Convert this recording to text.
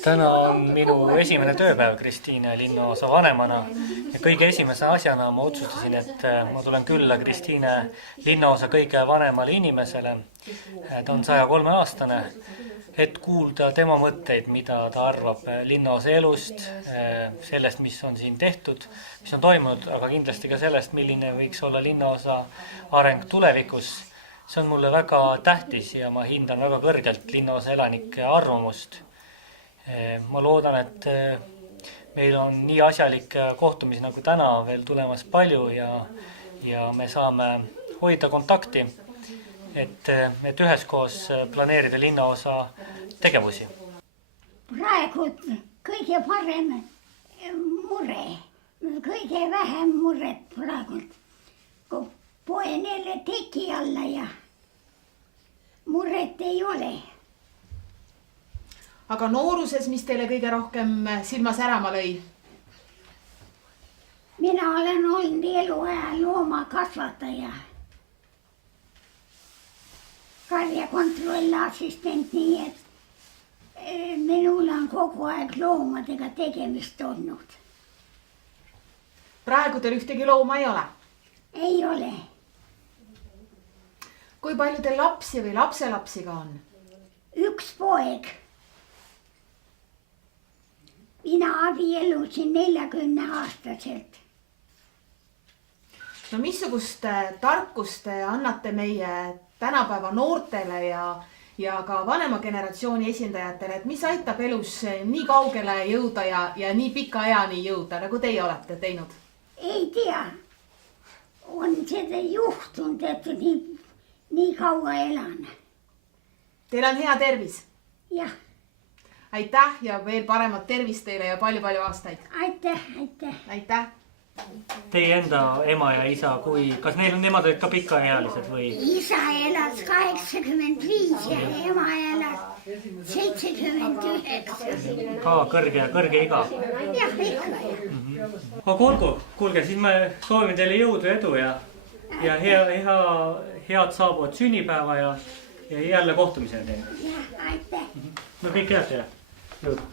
Täna on minu esimene tööpäev Kristiine linnaosa vanemana ja kõige esimese asjana ma otsustasin, et ma tulen külla Kristiine linnaosa kõige vanemale inimesele. Ta on 103-aastane, et kuulda tema mõtteid, mida ta arvab linnaosa elust, sellest, mis on siin tehtud, mis on toimunud, aga kindlasti ka sellest, milline võiks olla linnaosa areng tulevikus. See on mulle väga tähtis ja ma hindan väga kõrgelt linnaosa elanike arvamust. Ma loodan, et meil on nii asjalikke kohtumisi nagu täna veel tulemas palju ja me saame hoida kontakti, et üheskoos planeerida linnaosa tegevusi. Praegu kõige parem mure, kõige vähem muret praegu, kui poen jälle teki alla ja muret ei ole. Aga nooruses, mis teile kõige rohkem silma särama lõi? Mina olen olnud eluaja loomakasvataja. Karjakontrolli assistent, nii et minul on kogu aeg loomadega tegemist olnud. Praegu teil ühtegi looma ei ole? Ei ole. Kui palju teil lapsi või lapselapsi ka on? Üks poeg. Mina abielusin 40-aastaselt. No missugust tarkust te annate meie tänapäeva noortele ja ka vanema generatsiooni esindajatele, et mis aitab elus nii kaugele jõuda ja nii pika eani jõuda, nagu teie olete teinud? Ei tea. On seda juhtunud, et nii kaua elan. Teil on hea tervis? Jah. Aitäh ja veel paremat tervist teile ja palju-palju aastaid. Aitäh. Aitäh. Teie enda ema ja isa, kas nemad olid ka pikaealised või? Isa elas 85 ja ema elas 79. Ka kõrge iga. Jah, ikka. Aga kuulge, siis me soovin teile jõudu ja edu ja head saabuvat sünnipäeva ja jälle kohtumiseni teile. Jah, aitäh. No kõik head ja jõudu.